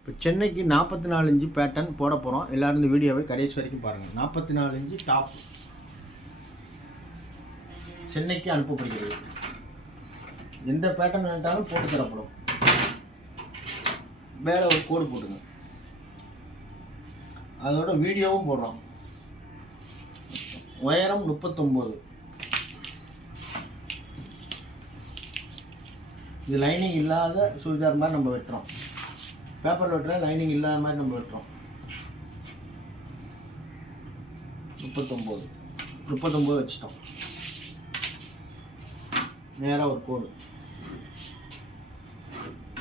இப்போ சென்னைக்கு நாற்பத்தி நாலு இன்ச்சு பேட்டர்ன் போட போகிறோம் எல்லோரும் இந்த வீடியோவை கடைசி வரைக்கும் பாருங்கள் நாற்பத்தி நாலு இன்ச்சு டாப் சென்னைக்கு அனுப்பப்படுகிறது. எந்த பேட்டர்ன் வேண்டாலும் போட்டு தரப்படும். மேலே ஒரு கோடு போட்டுங்க. அதோட வீடியோவும் போடுறோம். உயரம் முப்பத்தொம்போது இது லைனிங் இல்லாத சுடிதார் மாதிரி நம்ம வெட்டுறோம். பேப்பர் வெட்டுற லைனிங் இல்லாத மாதிரி நம்ம வெட்டுறோம். முப்பத்தொம்போது. முப்பத்தொம்போது வச்சுட்டோம். நேராக ஒரு கோடு.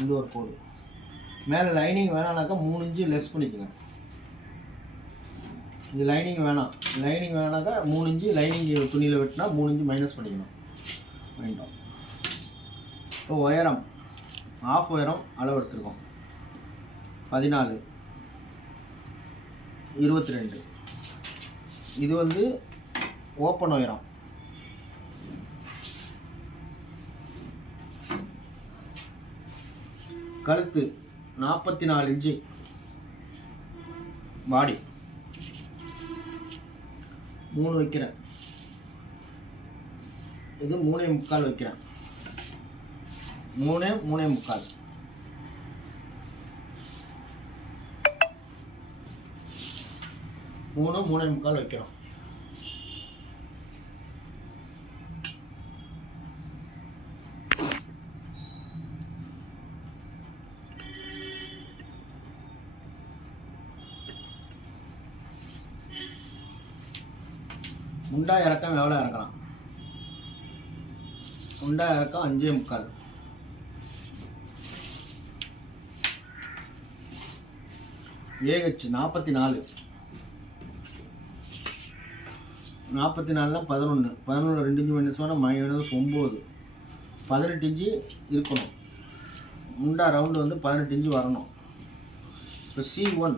இது ஒரு கோடு. மேலே லைனிங் வேணாம்னாக்கா மூணு இன்ச்சு லெஸ் பண்ணிக்கோங்க. இது லைனிங் வேணாம். லைனிங் வேணாக்கா மூணு இன்ச்சு லைனிங் துணியில் வெட்டினா மூணு இன்ச்சு மைனஸ் பண்ணிக்கணும். பண்ணிட்டோம் இப்போ உயரம். ஆஃப் உயரம் அளவு எடுத்துருக்கோம். பதினாலு. இருபத்தி ரெண்டு இது வந்து ஓப்பன் உயரம். கழுத்து நாற்பத்தி நாலு இன்ச்சு. பாடி. மூணு வைக்கிறேன். இது மூணே முக்கால் வைக்கிறேன். மூணே மூணே முக்கால். மூணு மூணே முக்கால் வைக்கிறோம். முண்டா இறக்கம் எவ்வளோ இறக்கலாம்? முண்டா இறக்கம் அஞ்சே முக்கால். ஏஹெச் நாற்பத்தி நாலு. நாற்பத்தி நாலில் பதினொன்று பதினொன்று ரெண்டு இன்ச்சு மைனஸ் வேணால் மைனஸ் ஒம்பது. பதினெட்டு இன்ச்சு இருக்கணும். முண்டா ரவுண்டு வந்து பதினெட்டு இன்ச்சு வரணும். இப்போ சி ஒன்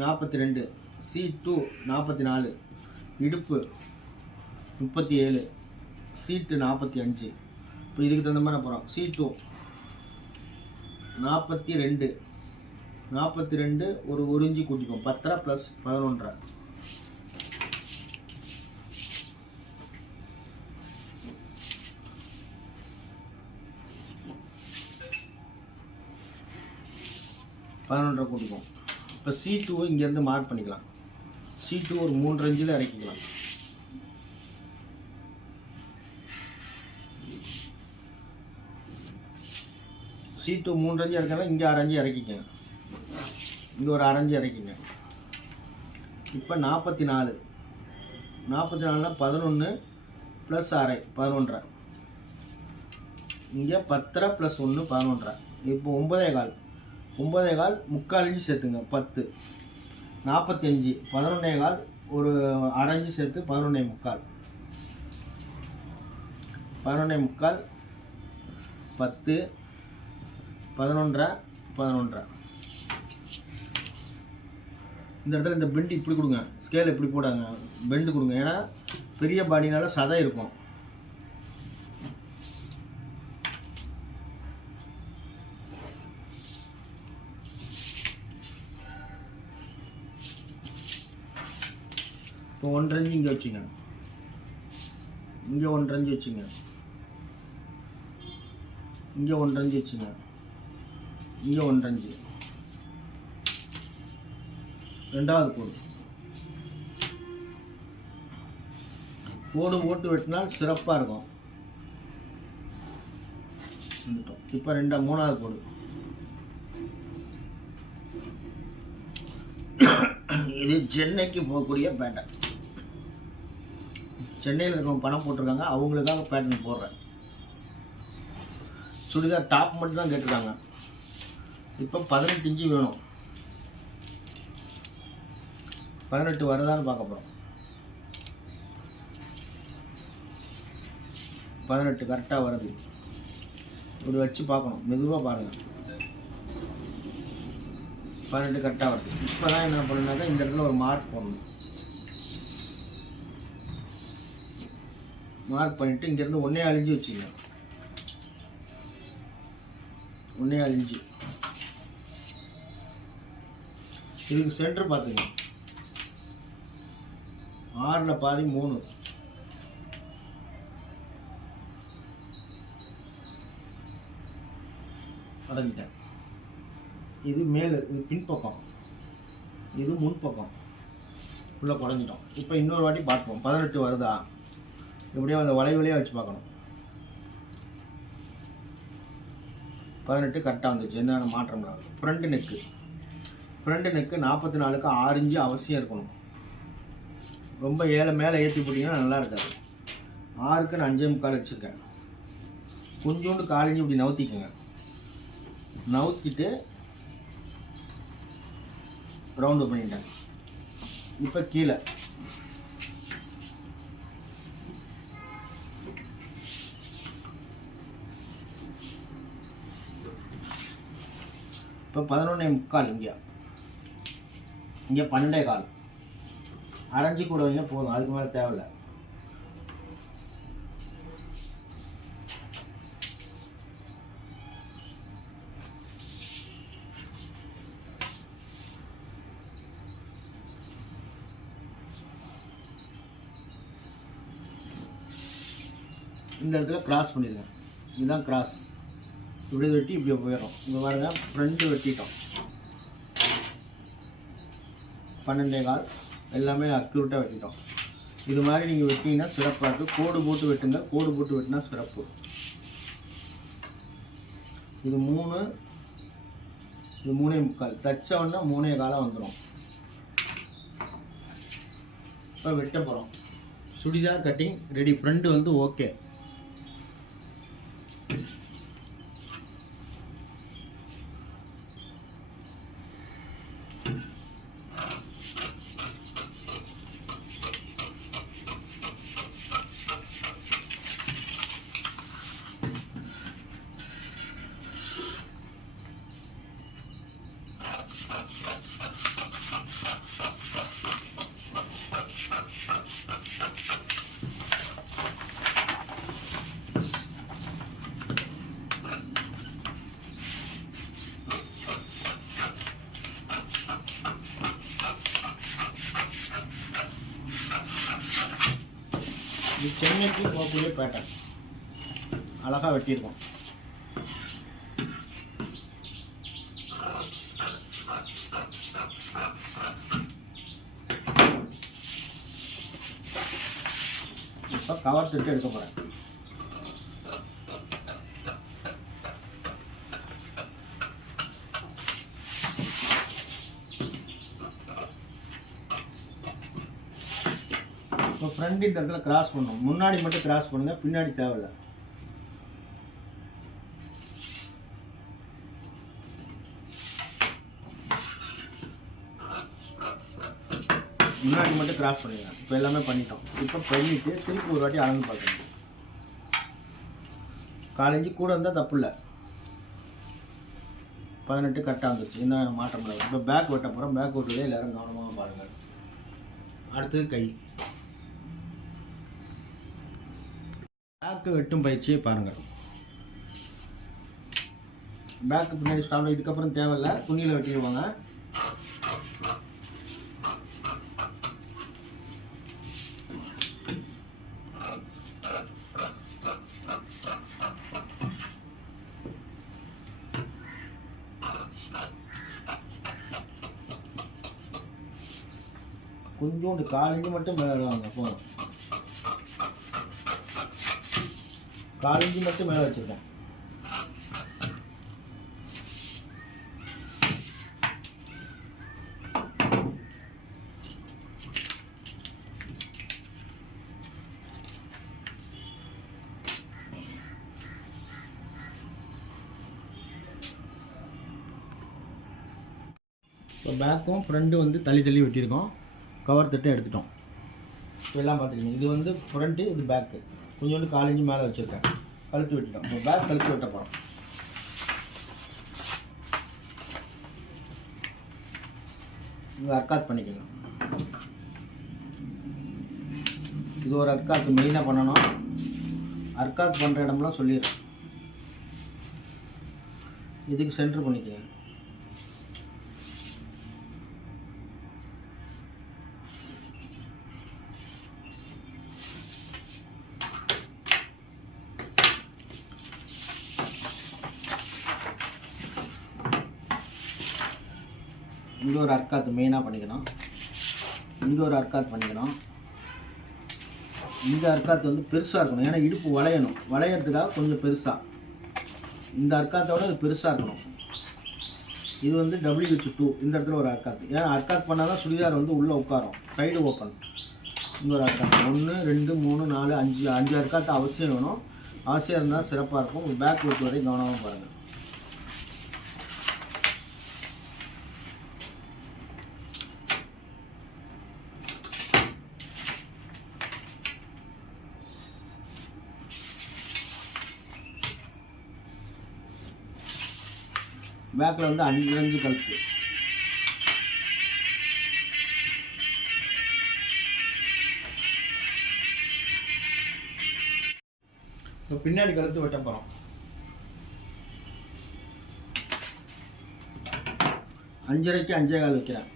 நாற்பத்தி ரெண்டு சி டூ நாற்பத்தி நாலு இடுப்பு முப்பத்தி ஏழு சீட்டு நாற்பத்தி அஞ்சு இப்போ இதுக்கு தகுந்த மாதிரி போகிறோம் சி டூ நாற்பத்தி ரெண்டு நாற்பத்தி ரெண்டு ஒரு ஒரு இஞ்சி கூட்டிக்கும் பத்தரை ப்ளஸ் பதினொன்றரை. பதினொன்றரை கூட்டிக்கும் இப்போ சி டூ இங்கேருந்து மார்க் பண்ணிக்கலாம். சி டூ ஒரு மூன்று இன்ச்சில் இறக்கிக்கலாம். சி டூ மூன்று அஞ்சு இறக்கலாம் இங்கே அரைஞ்சி இறக்கிக்கங்க. இங்கே ஒரு அரைஞ்சு இறக்கிங்க இப்போ நாற்பத்தி நாலு நாற்பத்தி நாலுனா பதினொன்று ப்ளஸ் அரை பதினொன்றரை. இங்கே பத்தரை ப்ளஸ் ஒன்று பதினொன்றரை. இப்போ ஒம்பதே கால். ஒம்பதே கால் முக்கால் இன்ச்சு சேர்த்துங்க பத்து. நாற்பத்தஞ்சு பதினொன்னே கால் ஒரு அரைஞ்சு சேர்த்து பதினொன்னே முக்கால். பதினொன்னே முக்கால் பத்து பதினொன்றரை பதினொன்றரை. இந்த இடத்துல இந்த பெண்டு இப்படி கொடுங்க. ஸ்கேல் இப்படி போடாங்க. பெண்டு கொடுங்க. ஏன்னா பெரிய பாடினால சதை இருக்கும். இப்போ ஒன்றரை இங்கே வச்சுங்க. இங்கே ஒன்றரை வச்சுங்க. இங்கே ஒன்றரை வச்சுங்க. இங்கே ஒன்றஞ்சு. ரெண்டாவது கோடு. கோடு ஓட்டு வெட்டினால் சிறப்பாக இருக்கும். வந்துட்டோம். இப்போ ரெண்டா மூணாவது கோடு. இது சென்னைக்கு போகக்கூடிய பேட்டர்ன். சென்னையில் இருக்கவங்க பணம் போட்டிருக்காங்க அவங்களுக்காக பேட்டர்ன் போடுறேன். சுடிதார் டாப் மட்டும் தான் கேட்டிருக்காங்க. இப்போ பதினெட்டு இஞ்சி வேணும். பதினெட்டு வருதான்னு பார்க்க போகிறோம் பதினெட்டு கரெக்டாக வருது. இப்படி வச்சு பார்க்கணும். மெதுவாக பாருங்கள் பதினெட்டு கரெக்டாக வருது. இப்போ தான் என்ன பண்ணுனாக்கா இந்த இடத்துல ஒரு மார்க் போடணும். மார்க் பண்ணிவிட்டு இங்கேருந்து ஒன்றே அழிஞ்சு வச்சுக்கலாம் ஒன்றே அழிஞ்சு. இதுக்கு சென்டர் பார்த்துங்க ஆறில் பாதி மூணு. அடைஞ்சிட்டேன். இது மேலே இது பின்பக்கம். இது முன்பக்கம். உள்ளே குறைஞ்சிட்டோம். இப்போ இன்னொரு வாட்டி பார்ப்போம். பதினெட்டு வருதா? இப்படியே அந்த வளைவுலேயே வச்சு பார்க்கணும். பதினெட்டு கரெக்டாக வந்துச்சு. எந்த மாற்றம் ஃப்ரண்ட் நெக்கு ஃப்ரண்ட் நெக்கு நாற்பத்தி நாலுக்கு ஆறு இன்ச்சு அவசியம் இருக்கணும். ரொம்ப ஏழை மேலே ஏற்றி போட்டிங்கன்னா நல்லா இருக்காது. ஆறுக்கு நான் அஞ்சே முக்கால் வச்சுருக்கேன். கொஞ்சோண்டு காலேஜ் இப்படி நவுத்திக்கோங்க. நவுத்திட்டு ரவுண்டு பண்ணிட்டேன். இப்போ கீழே. இப்போ பதினொன்னே முக்கால் இங்கே. இங்கே பன்னெண்டே கால். அரைஞ்சி கூட வைங்க போதும் அதுக்கு மேலே தேவையில்ல. இந்த இடத்துல கிராஸ் பண்ணிடுங்க இதுதான் கிராஸ் இப்படி வெட்டி இப்படி போயிடும். இங்கே பாருங்கள் ஃப்ரெண்டு வெட்டிட்டோம். பன்னெண்டே கால். எல்லாமே அக்யூரேட்டாக வெட்டிட்டோம். இது மாதிரி நீங்கள் வெட்டிங்கன்னா சிறப்பாக இருக்குது கோடு போட்டு வெட்டுங்க. கோடு போட்டு வெட்டினா சிறப்பு. இது மூணு இது மூணே முக்கால். தச்ச மூணே காலம் வந்துடும் இப்போ வெட்ட போகிறோம் சுடிதார் கட்டிங் ரெடி. ஃப்ரெண்டு வந்து ஓகே இது போகக்கூடிய பேட்டர்ன் அழகாக வெட்டியிருக்கோம். இப்போ கவர் திட்டு எடுக்க போகிறேன் இப்போ இடத்துல கிராஸ் பண்ணணும் முன்னாடி மட்டும் கிராஸ் பண்ணுங்கள் பின்னாடி தேவையில்ல. முன்னாடி மட்டும் கிராஸ் பண்ணிடலாம் இப்போ எல்லாமே பண்ணிட்டோம். இப்போ பண்ணிவிட்டு திருப்பி ஒரு வாட்டி அளந்து பார்க்கணும். காலேஜ் கூட இருந்தால் தப்பு இல்லை. பதினெட்டு கரெக்டாக வந்துருச்சு என்ன மாற்றம் இல்லை இப்போ பேக் வெட்ட போகிறோம் பேக் வெட்டுறதே எல்லோரும் கவனமாக பாருங்கள் அடுத்தது கை. பேக்கு வெட்டும் பயிற்சியை பாருங்கள். பேக்கு பின்னாடி ஸ்டாப் இதுக்கப்புறம் தேவையில்ல துணியில் வெட்டிடுவாங்க. கொஞ்சோண்டு காலேஜ் மட்டும் மேலே வாங்க போதும் மட்டும் மேலே வச்சுருக்கேன். இப்போ பேக்கும் ஃப்ரண்ட்டு வந்து தள்ளி தள்ளி வெட்டியிருக்கோம். கவர் தட்டு எடுத்துட்டோம். எல்லாம் பார்த்துக்கிங்க. இது வந்து ஃப்ரண்ட்டு இது பேக்கு கொஞ்சோண்டு காலேஜ் மேலே வச்சுருக்கேன். கழுத்து விட்டுட்டோம். இப்போ பேக் கழுத்து வெட்ட போகிறோம் இங்கே அக்காத் பண்ணிக்கலாம். இது ஒரு அக்காத்து மெயினாக பண்ணணும். அர்க்காத் பண்ணுற இடம்லாம் சொல்லிடுறேன். இதுக்கு சென்டர் பண்ணிக்கோங்க இங்கே ஒரு அர்க்காத்து மெயினாக பண்ணிக்கணும். இங்கே ஒரு அர்க்காத் பண்ணிக்கணும். இந்த அர்க்காத்து வந்து பெருசாக இருக்கணும். ஏன்னா இடுப்பு வளையணும். வளையறதுக்காக கொஞ்சம் பெருசாக இந்த அர்க்காத்தோட அது பெருசாக இருக்கணும். இது வந்து டபிள்யூஹெச் டூ இந்த இடத்துல ஒரு அர்க்காத்து. ஏன்னா அர்க்காத் பண்ணால் தான் சுடிதார் வந்து உள்ளே உட்காரும். சைடு ஓப்பன் இங்கே ஒரு அர்க்காத்து. ஒன்று ரெண்டு மூணு நாலு அஞ்சு. அஞ்சு அர்க்காத்து அவசியம் வேணும். அவசியம் இருந்தால் சிறப்பாக இருக்கும். பேக் ஒர்க் வரை கவனமாக பாருங்கள் பேக்கில் வந்து அஞ்சு அஞ்சு கழுத்து. இப்போ பின்னாடி கழுத்து வெட்ட போகிறோம் அஞ்சரைக்கு அஞ்சே கால் வைக்கிறேன்.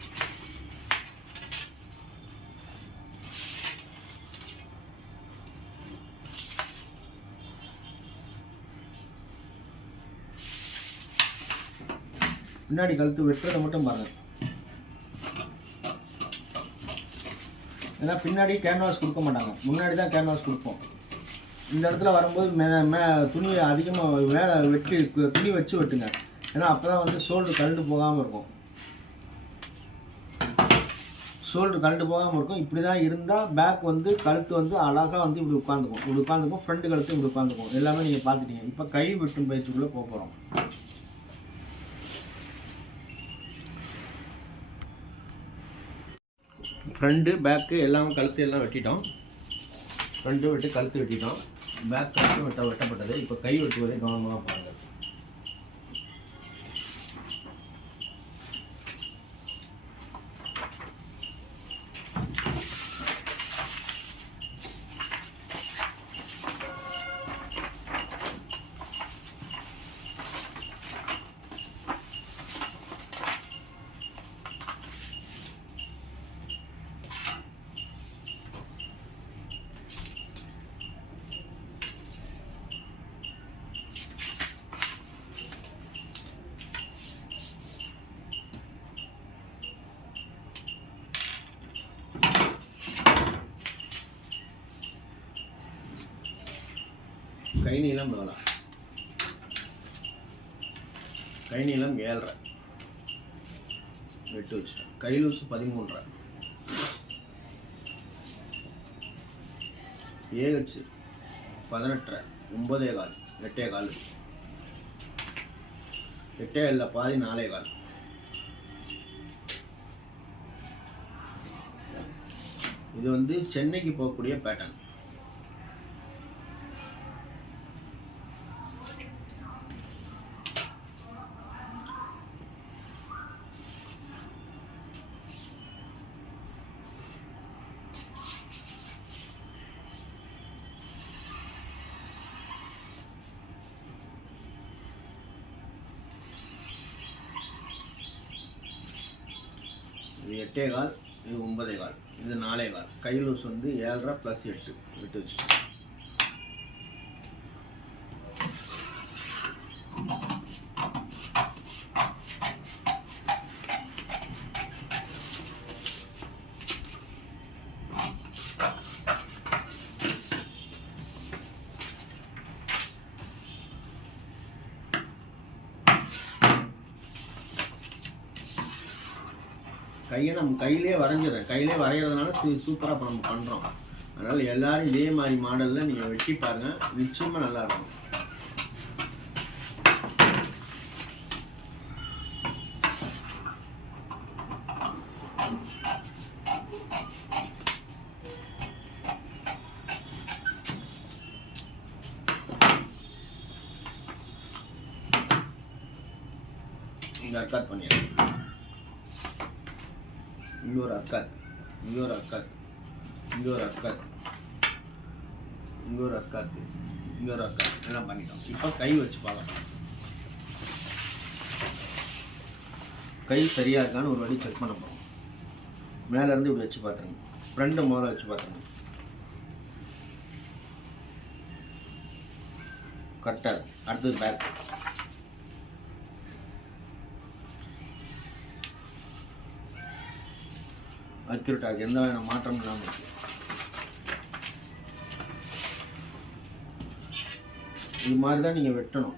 பின்னாடி கழுத்து வெட்டுறதை மட்டும் பாருங்கள் ஏன்னா பின்னாடி கேன்வாஸ் கொடுக்க மாட்டாங்க. முன்னாடி தான் கேன்வாஸ் கொடுப்போம். இந்த இடத்துல வரும்போது மே மே துணியை அதிகமாக மேலே வெட்டி துணி வச்சு வெட்டுங்க. ஏன்னா அப்போ தான் வந்து ஷோல்டர் கழண்டு போகாமல் இருக்கும். ஷோல்டர் கழண்டு போகாமல் இருக்கும். இப்படி தான் இருந்தால் பேக் வந்து கழுத்து வந்து அழகாக வந்து இப்படி உட்காந்துக்கும் இப்படி உட்காந்துக்கும் ஃப்ரண்ட் கழுத்து இப்படி உட்காந்துக்கும் எல்லாமே நீங்கள் பார்த்துட்டீங்க. இப்போ கை வெட்டும் பயிற்சிக்குள்ளே போக போகிறோம் ஃப்ரண்ட்டு பேக்கு எல்லாமே கழுத்து எல்லாம் வெட்டிட்டோம். ஃப்ரண்ட்டு விட்டு கழுத்து வெட்டிட்டோம். பேக் கழுத்து வெட்ட வெட்டப்பட்டது. இப்போ கை வெட்டுவதை கவனமாக பாருங்கள். கை நீளம் எவ்வளோ கை நீளம் ஏழரை. வெட்டு வச்சுட்டேன். கை லூசு பதிமூன்றரை. ஏகச்சு பதினெட்டரை. ஒன்பதே கால். எட்டே கால். எட்டே இல்லை பாதி நாலே கால். இது வந்து சென்னைக்கு போகக்கூடிய பேட்டர்ன் இது எட்டே கால் இது ஒன்பதே கால் இது நாலே கால். கையில் வந்து ஏழரை ப்ளஸ் எட்டு விட்டு வச்சு கையை நம்ம கையிலே வரைஞ்சிடுறேன். கையிலே வரைகிறதுனால சூ சூப்பராக இப்போ நம்ம பண்ணுறோம் அதனால் எல்லோரும் இதே மாதிரி மாடலில் நீங்கள் வெட்டி பாருங்கள் நிச்சயமாக நல்லாயிருக்கும் இருக்கும் இங்கே அர்க்காத் பண்ணிடுறேன் அக்கல். இங்கே ஒரு அக்கல். இங்கே ஒரு அக்கல். இங்கே ஒரு அக்காத்து இங்கே ஒரு அக்காத் எல்லாம் பண்ணிட்டோம். இப்போ கை வச்சு பார்க்கலாம். கை சரியாக இருக்கான்னு ஒரு வாட்டி செக் பண்ண போகிறோம் மேலேருந்து இப்படி வச்சு பார்த்துருங்க. ஃப்ரெண்டு முதல்ல வச்சு பார்த்துருங்க. கரெக்டாக அடுத்தது பேக் அக்யூரேட்டாக இருக்குது எந்த வகையான மாற்றமும் இல்லாமல் இருக்குது இது மாதிரி தான் நீங்கள் வெட்டணும்.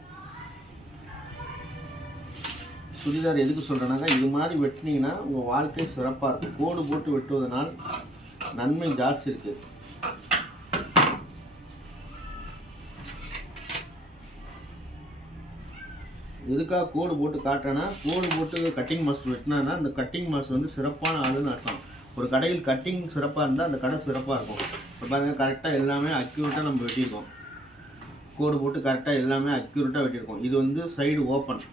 சுடிதார் எதுக்கு சொல்கிறேன்னாக்கா இது மாதிரி வெட்டினீங்கன்னா உங்கள் வாழ்க்கை சிறப்பாக இருக்கும். கோடு போட்டு வெட்டுவதனால் நன்மை ஜாஸ்தி இருக்குது எதுக்காக கோடு போட்டு காட்டுறேன்னா கோடு போட்டு கட்டிங் மாஸ்டர் வெட்டினா அந்த கட்டிங் மாஸ்டர் வந்து சிறப்பான ஆளுன்னு அர்த்தம். ஒரு கடையில் கட்டிங் சிறப்பாக இருந்தால் அந்த கடை சிறப்பாக இருக்கும். இப்போ பாருங்கள் கரெக்டாக எல்லாமே அக்யூரேட்டாக நம்ம வெட்டியிருக்கோம். கோடு போட்டு கரெக்டாக எல்லாமே அக்யூரேட்டாக வெட்டியிருக்கோம். இது வந்து சைடு ஓப்பன்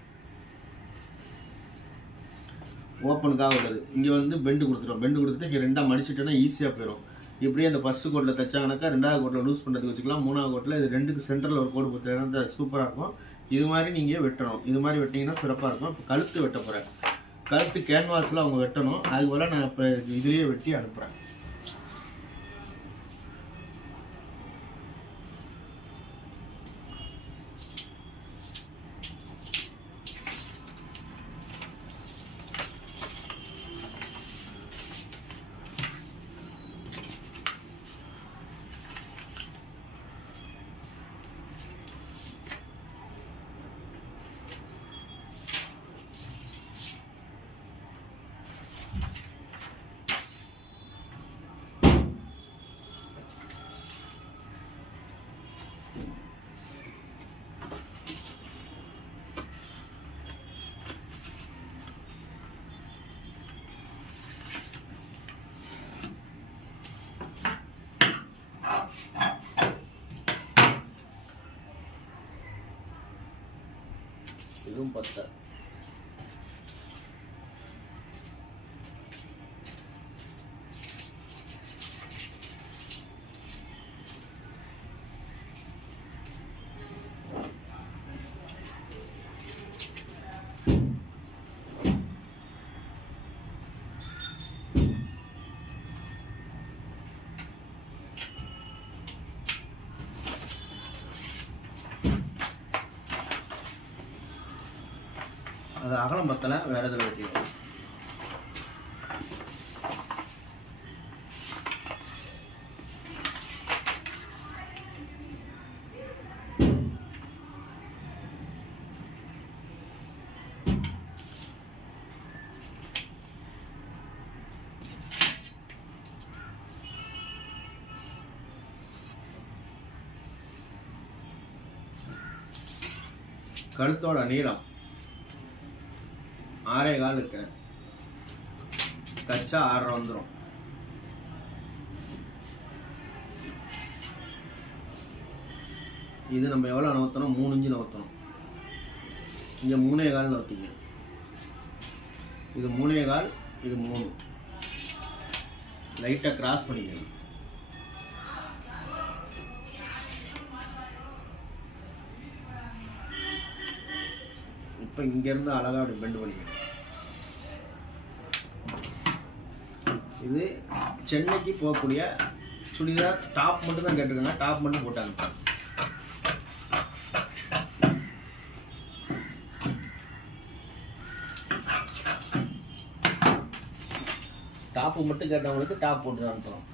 ஓப்பனுக்காக உள்ளது. இங்கே வந்து பெண்டு கொடுத்துரும் பெண்டு கொடுத்துட்டு இங்கே ரெண்டாக மடிச்சிட்டோன்னா ஈஸியாக போயிடும் இப்படியே அந்த ஃபஸ்ட்டு கோட்டில் தைச்சாங்கனாக்கா ரெண்டாவது கோட்டில் லூஸ் பண்ணுறதுக்கு வச்சுக்கலாம். மூணாவது கோட்டில் இது ரெண்டுக்கு சென்டரில் ஒரு கோடு கொடுத்துருந்தா சூப்பராக இருக்கும். இது மாதிரி நீங்கள் வெட்டணும். இது மாதிரி வெட்டிங்கன்னா சிறப்பாக இருக்கும். இப்போ கழுத்து வெட்ட போகிறேன் கழுத்து கேன்வாஸில் அவங்க வெட்டணும். அது போல் நான் இப்போ இதுலேயே வெட்டி அனுப்புகிறேன் সম্পদটা அகலம் பத்தலை வேறு இதில் வெட்டிடுவோம் கழுத்தோட நீளம். ஆறே கால் இருக்கிறேன் தச்சா ஆறரை வந்துடும் இது நம்ம எவ்வளோ நவுத்தணும்? மூணு இன்ச்சு நவுத்தணும். இங்கே மூணே கால் நவுத்திங்க. இது மூணே கால் இது மூணு. லைட்டாக கிராஸ் பண்ணிக்கணும். இப்போ இங்கேருந்து அழகாக அப்படி பெண்டு பண்ணிக்கணும். இது சென்னைக்கு போகக்கூடிய சுடிதார் டாப் மட்டும் தான் கேட்டிருக்காங்க. டாப் மட்டும் போட்டாங்க. டாப்பு மட்டும் கேட்டவங்களுக்கு டாப் போட்டு தான் அனுப்புகிறோம்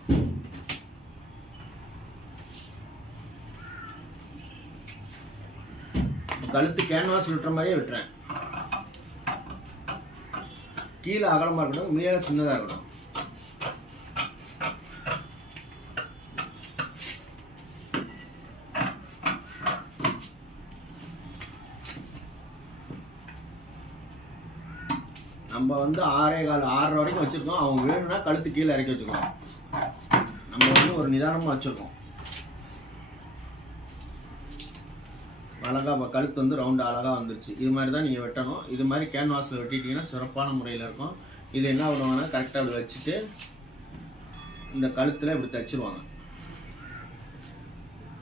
கழுத்து கேன்வாஸ் விட்டுற மாதிரியே விட்டுறேன். கீழே அகலமாக இருக்கட்டும் மேலே சின்னதாக இருக்கட்டும். நம்ம வந்து ஆறே கால் ஆறரை வரைக்கும் வச்சுருக்கோம். அவங்க வேணும்னா கழுத்து கீழே இறக்கி வச்சுக்கோம் நம்ம வந்து ஒரு நிதானமாக வச்சுருக்கோம். அழகாக இப்போ கழுத்து வந்து ரவுண்டு அழகாக வந்துருச்சு. இது மாதிரி தான் நீங்கள் வெட்டணும். இது மாதிரி கேன்வாஸில் வெட்டிட்டீங்கன்னா சிறப்பான முறையில் இருக்கும். இது என்ன பண்ணுவாங்கன்னா கரெக்டாக அப்படி வச்சுட்டு இந்த கழுத்தில் இப்படி தைச்சிருவாங்க.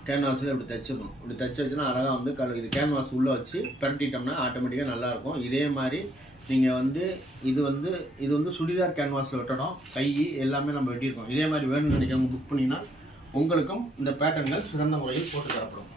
கேன்வாஸில் இப்படி தைச்சிடணும். இப்படி தைச்சி வச்சுன்னா அழகாக வந்து கழு இது கேன்வாஸ் உள்ளே வச்சு பரட்டிட்டோம்னா ஆட்டோமேட்டிக்காக நல்லாயிருக்கும் இதே மாதிரி நீங்கள் வந்து இது வந்து இது வந்து சுடிதார் கேன்வாஸில் வெட்டணும். கை எல்லாமே நம்ம வெட்டியிருக்கோம். இதே மாதிரி வேணும்னு நினைக்கிறவங்க புக் பண்ணிங்கன்னா உங்களுக்கும் இந்த பேட்டர்ன்கள் சிறந்த முறையில் போட்டு தரப்படும்.